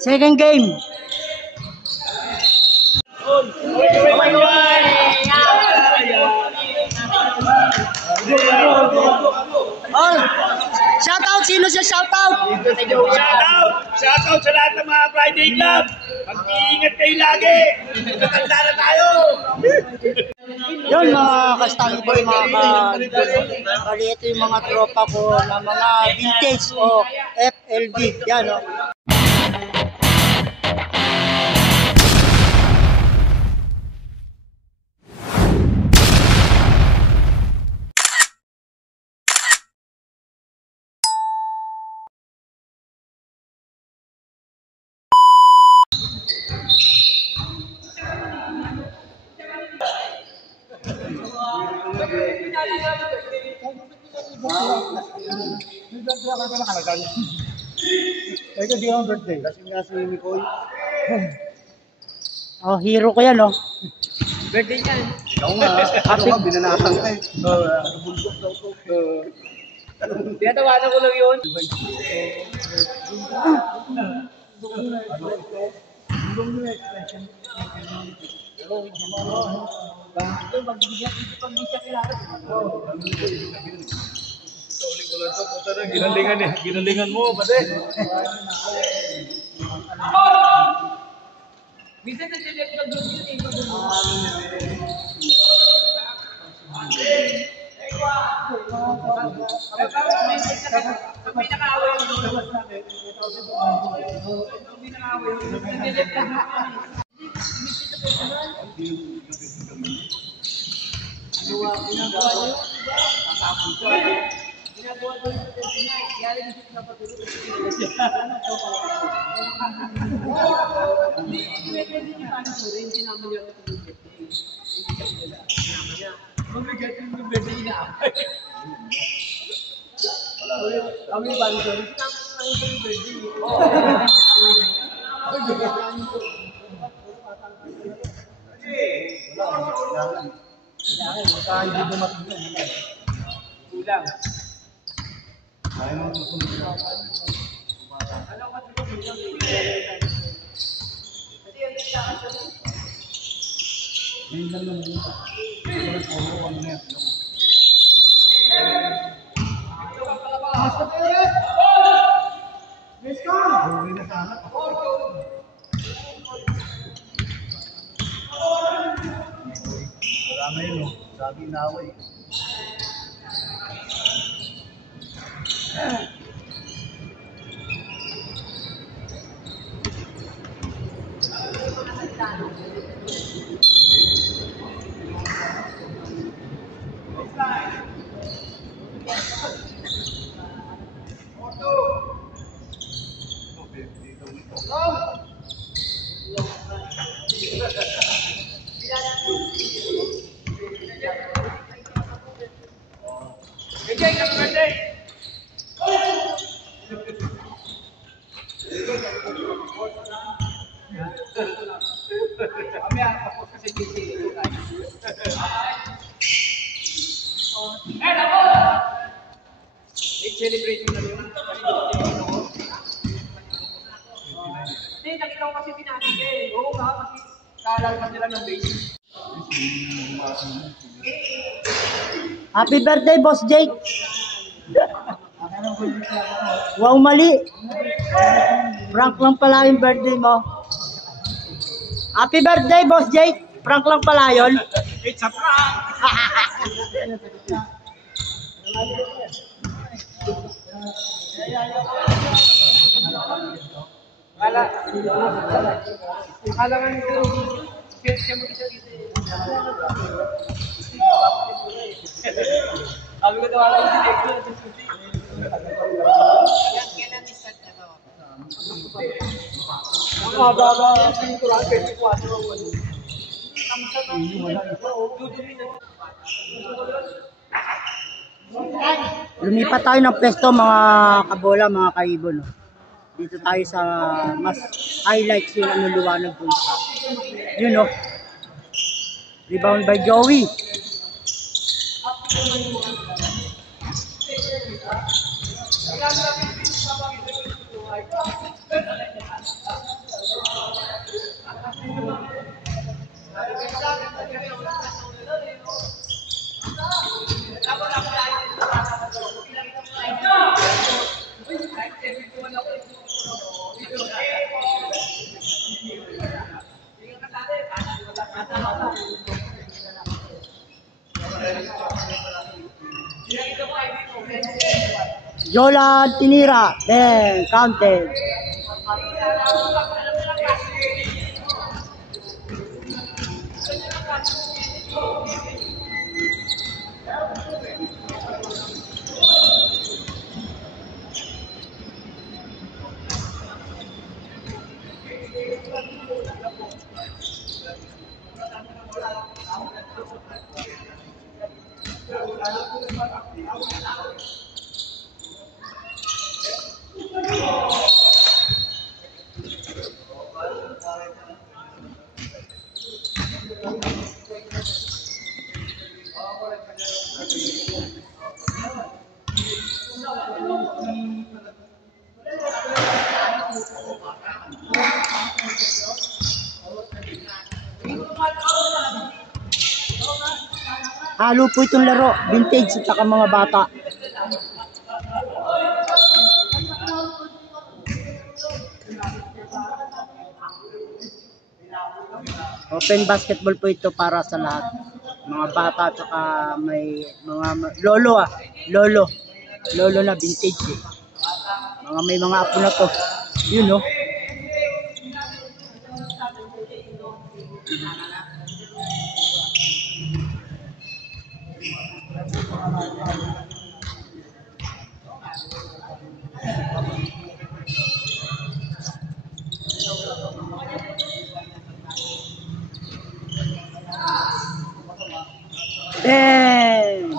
Second game. Oh, shoutout! Sino siya shoutout? Shoutout sa lahat ng mga Friday Club. Mag-iingat kayo lagi. Matanda na tayo. Yun mga Kastangi Boy, bali ito yung mga tropa ko na mga vintage o FLB. Yan o. Ito di ang birthday. Kasi nga si Nicole. Oh, hero ko yan, oh. Birthday niya. Ikaw nga. Happy. Ikaw nga, binanatan ka eh. Nabundok daw ko. Tinatawanan ko lang yun. Ginalingan eh. Ginalingan mo, pati. Minsan nag-delete ka doon yun eh. May nakaaway yun doon. May nakaaway yun. Nag-delete ka doon. Ginagawa ko yung yari dito na patulog. Hindi, pwede niyo paano ko rin, hindi naman yung patulog. Hindi kasi nila. Naman niya. Mabigat yung birthday na ako. Kami ba nito? Hindi naman yung birthday. Kulang. Wala na yun, sabi inaway. Enjoy ka birthday! Kami tapos kasi busy ito tayo. Nako! I-celebrate mo na yun. Hindi, nakita ko kasi pinatid eh. Oo nga, kasi kaalala pa nila ng basic. Happy birthday, Boss Jake! Wow, mali! Prank lang pala yung birthday mo. Happy birthday, Boss Jake! Prank lang pala yun. It's a prank! Akala nga nito, siya mag-isa-isa. Sabi ko tawa lang si Dexter. Kailan ni-start na to? Ang haba-haba ang pintura, 24 ang walo. Kamsa na. Dudumi na. Lumipat tayo ng pesto mga kabola, mga kaibon. No? Dito tayo sa mas highlights yung ano liwanag dun. Yun no. Rebound by Joey. Jolan tinira, then counted. Halo po itong laro, vintage at saka mga bata. Open basketball po ito para sa lahat. Mga bata at saka may mga lolo na vintage eh. May mga apo na to. Yun no. Damn!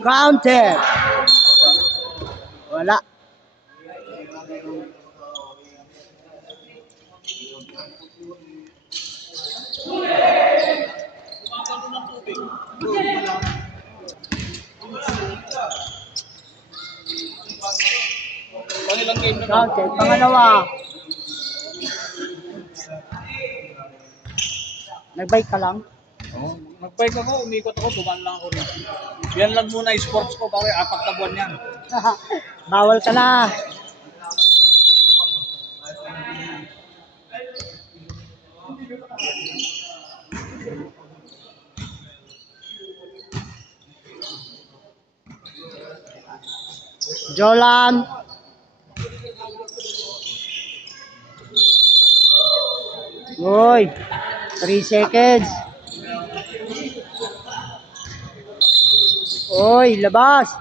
Counted. Wala. Counted. Pangalawa. Nag-bike ka lang? Oh, nag-bike ako, umikot ako, dumaan lang ako rin. Yan lang muna sports ko, pare, 4 na buwan yan. Bawal ka na. Jolan. Uy, 3 seconds. Uy, labas.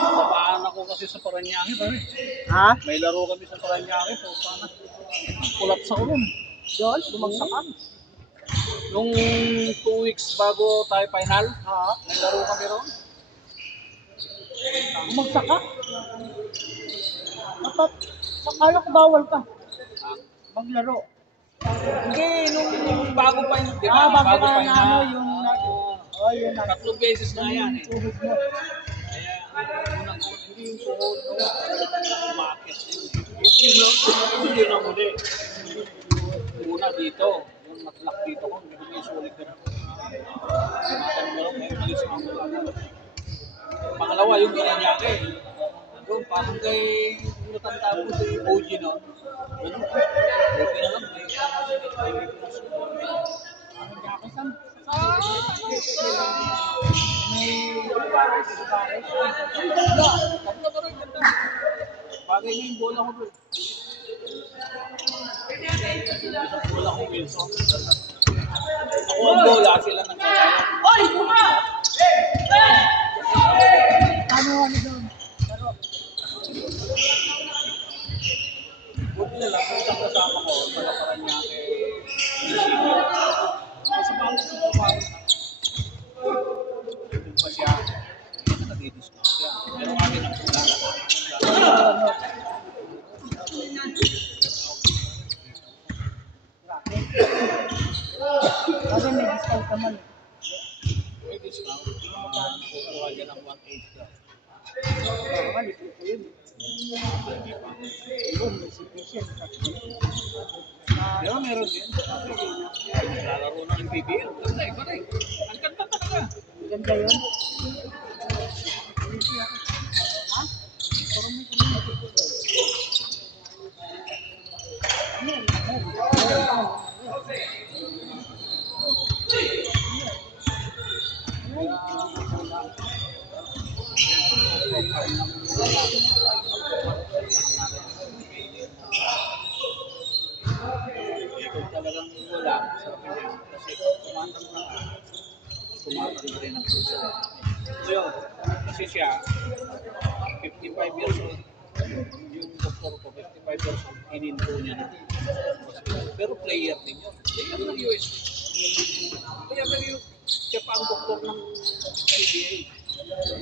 Napaan ako kasi sa Paranaque, pare. Ha? May laro kami sa Paranaque, so sana. Pulat sa ulo. Doon, bumagsakan. Nung 2 weeks bago tayo final, may laro kami ron. Bumagsak ka? Dapat, sakala ko bawal ka. Maglaro. Hindi, nung bago pa yun, di ba? Bago pa pa yun na na, ano, yung yun na. tatlong beses na yan eh. Tuhod mo. Kaya, unang-unang, hindi yung tuhod, no? Umakit na yun. Hindi na muli. Una dito, yung natlak dito ko, hindi ko may sulit ko na. Matanong mo lang, may umalis ako. Pangalawa, yung ginanyake. Doon, parang kay natanda ko si OG noon. Ano? Okay na lang, may bagay niya yung bola ko bro. Bola ko Wilson. Ako ang bola, sila nagsasayang. Oy, kuma! Ano doon? Buti na lang, kung isang kasama ko, palaparan niya kay Isidro. Kasi mahal ko sa babae. Doon pa siya, nakadidiscuss siya. Pero kami nang pulala. Kasi may discount naman. May discount. Kukuha niya ng 1.8 ka. Pero meron din. Lalaro ng PBL. Ganda eh, pare. Ang ganda talaga. Ganda yun. Kung talagang wala, sarap yun. Kasi tumatang rin ang puso. So yun, kasi siya, 55 years old, yung doktor ko, 55 years old, ininto niya na. Pero player din yun. Player ng US. Kaya yung siya pa ang doktor ng CBA.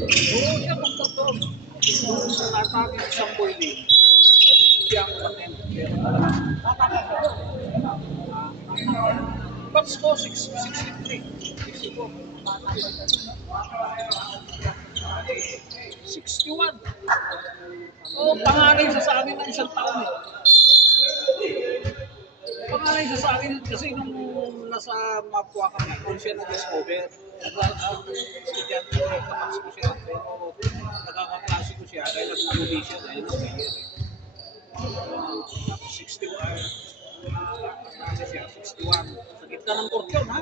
Oo, siya ang doktor. Nung natapos isang boiling, siya ang patent. Pero Bats ko, 63. 64. 61. Oh, panganay siya sa akin ng isang taon eh. Panganay siya sa akin kasi nung nasa Mapua kami, kung siya nag-discover. Ang estudyante ko, nagtapas ko siya. Pero nakakaklase ko siya dahil nag-uli siya dahil nag-year eh. 61. Kasi siya, 61. Sa gitna ng court yun, ha?